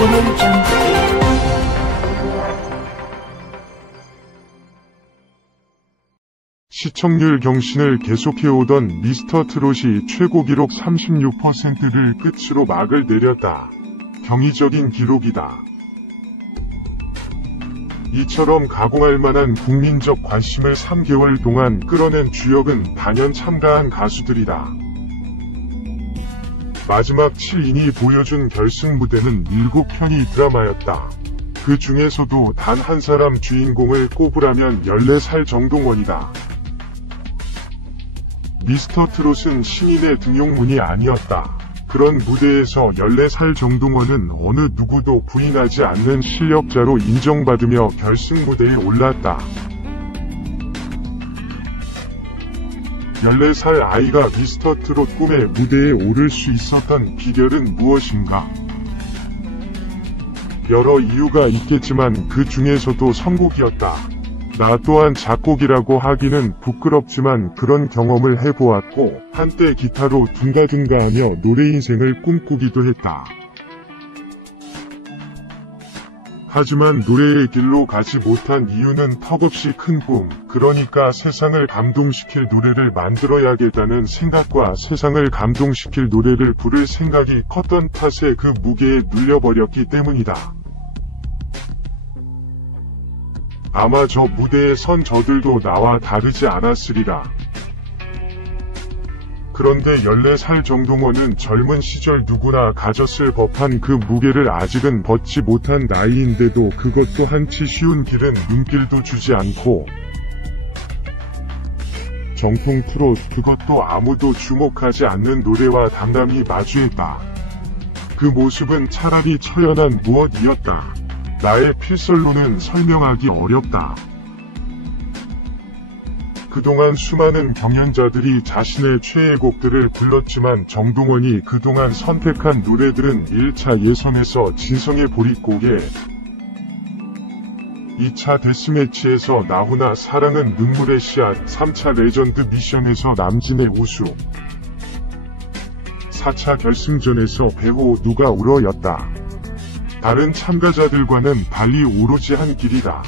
Audio Jungle. 시청률 경신을 계속해오던 미스터 트롯이 최고 기록 36%를 끝으로 막을 내렸다. 경이적인 기록이다. 이처럼 가공할 만한 국민적 관심을 3개월 동안 끌어낸 주역은 단연 참가한 가수들이다. 마지막 7인이 보여준 결승 무대는 7편의 드라마였다. 그 중에서도 단 한 사람 주인공을 꼽으라면 14살 정동원이다. 미스터 트롯은 신인의 등용문이 아니었다. 그런 무대에서 14살 정동원은 어느 누구도 부인하지 않는 실력자로 인정받으며 결승 무대에 올랐다. 14살 아이가 미스터 트롯 꿈의 무대에 오를 수 있었던 비결은 무엇인가? 여러 이유가 있겠지만 그 중에서도 선곡이었다. 나 또한 작곡이라고 하기는 부끄럽지만 그런 경험을 해보았고 한때 기타로 둥가둥가하며 노래 인생을 꿈꾸기도 했다. 하지만 노래의 길로 가지 못한 이유는 턱없이 큰 꿈, 그러니까 세상을 감동시킬 노래를 만들어야겠다는 생각과 세상을 감동시킬 노래를 부를 생각이 컸던 탓에 그 무게에 눌려버렸기 때문이다. 아마 저 무대에 선 저들도 나와 다르지 않았으리라. 그런데 14살 정동원은 젊은 시절 누구나 가졌을 법한 그 무게를 아직은 벗지 못한 나이인데도 그것도 한치 쉬운 길은 눈길도 주지 않고 정통 트롯, 그것도 아무도 주목하지 않는 노래와 담담히 마주했다. 그 모습은 차라리 처연한 무엇이었다. 나의 필설로는 설명하기 어렵다. 그동안 수많은 경연자들이 자신의 최애곡들을 불렀지만 정동원이 그동안 선택한 노래들은 1차 예선에서 진성의 보릿고개, 2차 데스매치에서 나훈아 사랑은 눈물의 씨앗, 3차 레전드 미션에서 남진의 우수, 4차 결승전에서 배호 누가 울어였다. 다른 참가자들과는 달리 오로지 한 길이다.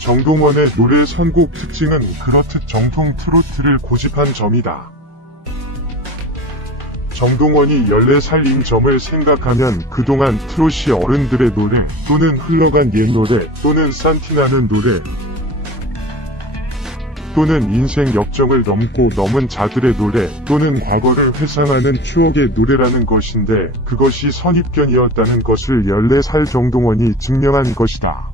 정동원의 노래 선곡 특징은 그렇듯 정통 트로트를 고집한 점이다. 정동원이 14살인 점을 생각하면 그동안 트롯이 어른들의 노래, 또는 흘러간 옛 노래, 또는 산티나는 노래, 또는 인생 역정을 넘고 넘은 자들의 노래, 또는 과거를 회상하는 추억의 노래라는 것인데 그것이 선입견이었다는 것을 14살 정동원이 증명한 것이다.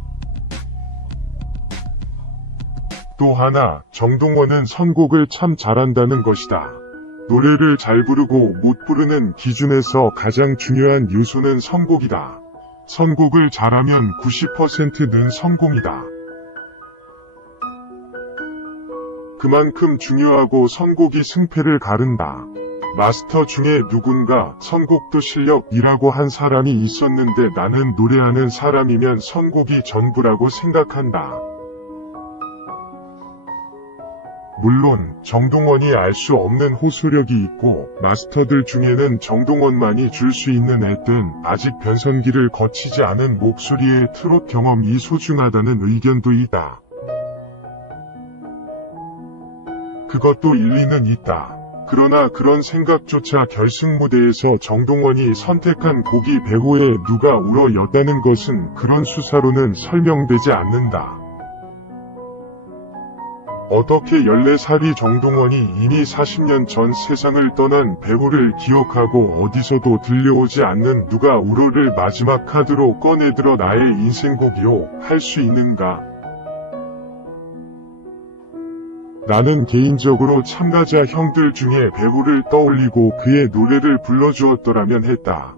또 하나, 정동원은 선곡을 참 잘한다는 것이다. 노래를 잘 부르고 못 부르는 기준에서 가장 중요한 요소는 선곡이다. 선곡을 잘하면 90%는 성공이다. 그만큼 중요하고 선곡이 승패를 가른다. 마스터 중에 누군가 선곡도 실력이라고 한 사람이 있었는데 나는 노래하는 사람이면 선곡이 전부라고 생각한다. 물론 정동원이 알 수 없는 호소력이 있고 마스터들 중에는 정동원만이 줄 수 있는 애든 아직 변선기를 거치지 않은 목소리의 트롯 경험이 소중하다는 의견도 있다. 그것도 일리는 있다. 그러나 그런 생각조차 결승 무대에서 정동원이 선택한 곡이 배호의 누가 울어였다는 것은 그런 수사로는 설명되지 않는다. 어떻게 14살이 정동원이 이미 40년 전 세상을 떠난 배우를 기억하고 어디서도 들려오지 않는 누가 울어를 마지막 카드로 꺼내들어 나의 인생곡이요 할 수 있는가? 나는 개인적으로 참가자 형들 중에 배우를 떠올리고 그의 노래를 불러주었더라면 했다.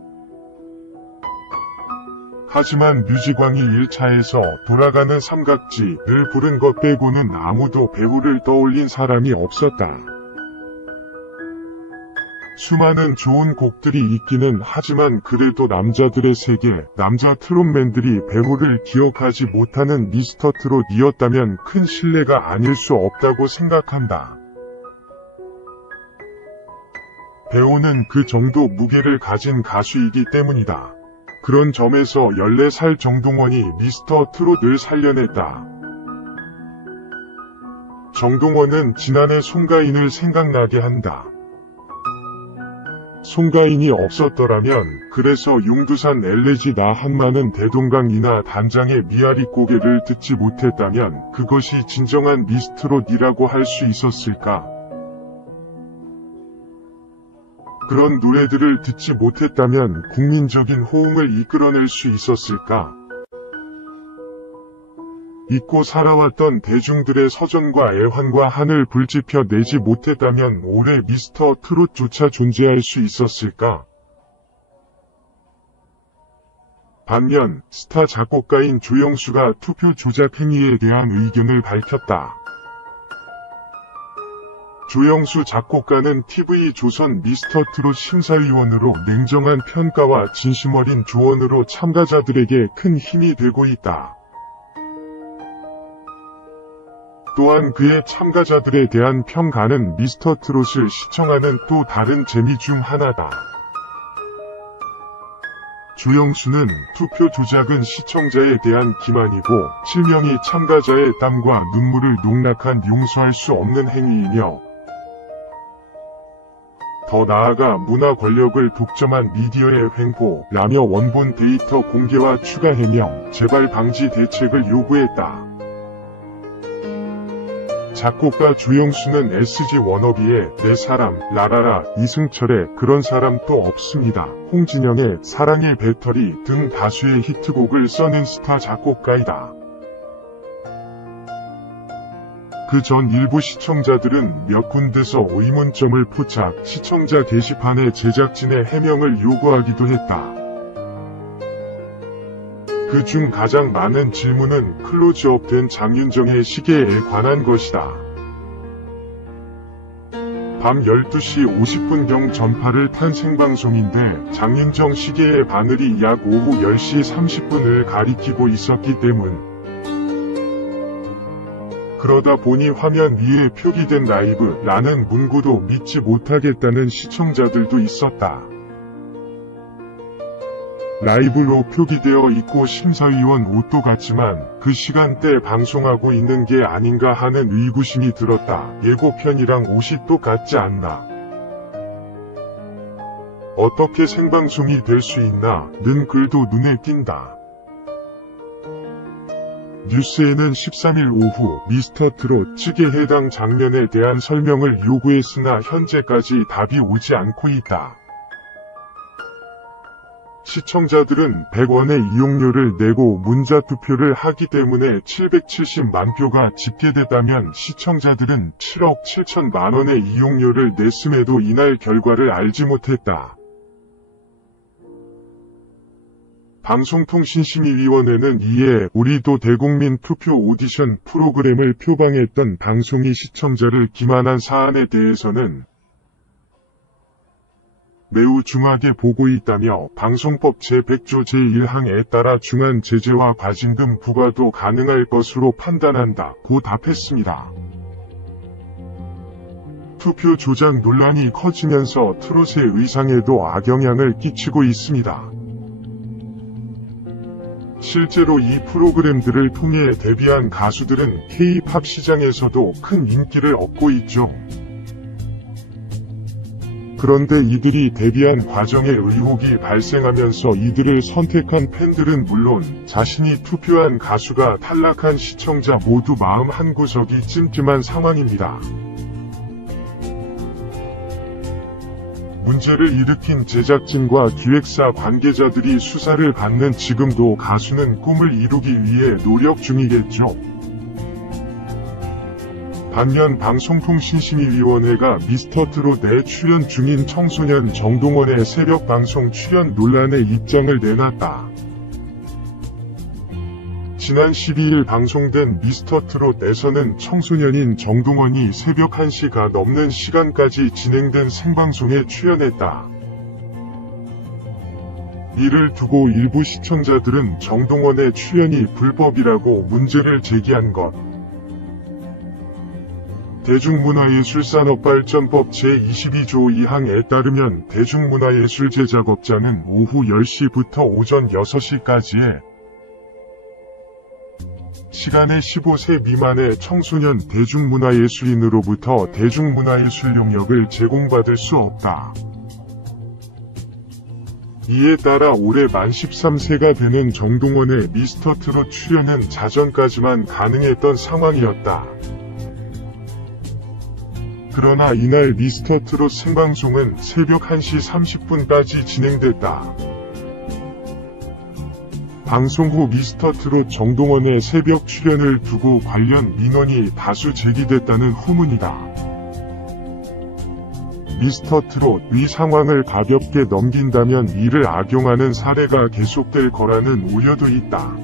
하지만 뮤직왕이 1차에서 돌아가는 삼각지를 부른 것 빼고는 아무도 배우를 떠올린 사람이 없었다. 수많은 좋은 곡들이 있기는 하지만 그래도 남자들의 세계, 남자 트롯맨들이 배우를 기억하지 못하는 미스터 트롯이었다면 큰 신뢰가 아닐 수 없다고 생각한다. 배우는 그 정도 무게를 가진 가수이기 때문이다. 그런 점에서 14살 정동원이 미스터 트롯을 살려냈다. 정동원은 지난해 송가인을 생각나게 한다. 송가인이 없었더라면, 그래서 용두산 엘레지 나 한마는 대동강이나 단장의 미아리 고개를 듣지 못했다면 그것이 진정한 미스트롯이라고 할 수 있었을까? 그런 노래들을 듣지 못했다면 국민적인 호응을 이끌어낼 수 있었을까? 잊고 살아왔던 대중들의 서전과 애환과 한을 불지펴 내지 못했다면 올해 미스터 트롯조차 존재할 수 있었을까? 반면 스타 작곡가인 조영수가 투표 조작 행위에 대한 의견을 밝혔다. 조영수 작곡가는 TV조선 미스터 트롯 심사위원으로 냉정한 평가와 진심 어린 조언으로 참가자들에게 큰 힘이 되고 있다. 또한 그의 참가자들에 대한 평가는 미스터 트롯을 시청하는 또 다른 재미 중 하나다. 조영수는 투표 조작은 시청자에 대한 기만이고 실명이 참가자의 땀과 눈물을 농락한 용서할 수 없는 행위이며 더 나아가 문화 권력을 독점한 미디어의 횡포라며 원본 데이터 공개와 추가 해명, 재발 방지 대책을 요구했다. 작곡가 조영수는 SG 워너비의 내 사람, 라라라, 이승철의 그런 사람 또 없습니다, 홍진영의 사랑의 배터리 등 다수의 히트곡을 써낸 스타 작곡가이다. 그 전 일부 시청자들은 몇 군데서 의문점을 포착, 시청자 게시판에 제작진의 해명을 요구하기도 했다. 그 중 가장 많은 질문은 클로즈업된 장윤정의 시계에 관한 것이다. 밤 12시 50분경 전파를 탄 생방송인데 장윤정 시계의 바늘이 약 오후 10시 30분을 가리키고 있었기 때문. 그러다 보니 화면 위에 표기된 라이브라는 문구도 믿지 못하겠다는 시청자들도 있었다. 라이브로 표기되어 있고 심사위원 옷도 같지만 그 시간대 방송하고 있는 게 아닌가 하는 의구심이 들었다. 예고편이랑 옷이 똑같지 않나? 어떻게 생방송이 될 수 있나? 는 글도 눈에 띈다. 뉴스에는 13일 오후 미스터 트롯 측에 해당 장면에 대한 설명을 요구했으나 현재까지 답이 오지 않고 있다. 시청자들은 100원의 이용료를 내고 문자투표를 하기 때문에 770만 표가 집계됐다면 시청자들은 7억 7천만 원의 이용료를 냈음에도 이날 결과를 알지 못했다. 방송통신심의위원회는 이에 우리도 대국민 투표 오디션 프로그램을 표방했던 방송이 시청자를 기만한 사안에 대해서는 매우 중하게 보고 있다며 방송법 제100조 제1항에 따라 중한 제재와 과징금 부과도 가능할 것으로 판단한다고 답했습니다. 투표 조작 논란이 커지면서 트롯의 의상에도 악영향을 끼치고 있습니다. 실제로 이 프로그램들을 통해 데뷔한 가수들은 K-팝 시장에서도 큰 인기를 얻고 있죠. 그런데 이들이 데뷔한 과정에 의혹이 발생하면서 이들을 선택한 팬들은 물론 자신이 투표한 가수가 탈락한 시청자 모두 마음 한구석이 찜찜한 상황입니다. 문제를 일으킨 제작진과 기획사 관계자들이 수사를 받는 지금도 가수는 꿈을 이루기 위해 노력 중이겠죠. 반면 방송통신심의위원회가 미스터 트롯에 출연 중인 청소년 정동원의 새벽방송 출연 논란에 입장을 내놨다. 지난 12일 방송된 미스터 트롯에서는 청소년인 정동원이 새벽 1시가 넘는 시간까지 진행된 생방송에 출연했다. 이를 두고 일부 시청자들은 정동원의 출연이 불법이라고 문제를 제기한 것. 대중문화예술산업발전법 제22조 2항에 따르면 대중문화예술 제작업자는 오후 10시부터 오전 6시까지의 시간에 15세 미만의 청소년 대중문화예술인으로부터 대중문화예술 용역을 제공받을 수 없다. 이에 따라 올해 만 13세가 되는 정동원의 미스터트롯 출연은 자정까지만 가능했던 상황이었다. 그러나 이날 미스터트롯 생방송은 새벽 1시 30분까지 진행됐다. 방송 후 미스터트롯 정동원의 새벽 출연을 두고 관련 민원이 다수 제기됐다는 후문이다. 미스터트롯 위 상황을 가볍게 넘긴다면 이를 악용하는 사례가 계속될 거라는 우려도 있다.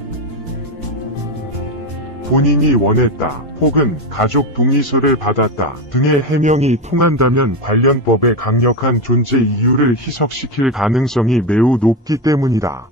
본인이 원했다, 혹은 가족 동의서를 받았다 등의 해명이 통한다면 관련 법의 강력한 존재 이유를 희석시킬 가능성이 매우 높기 때문이다.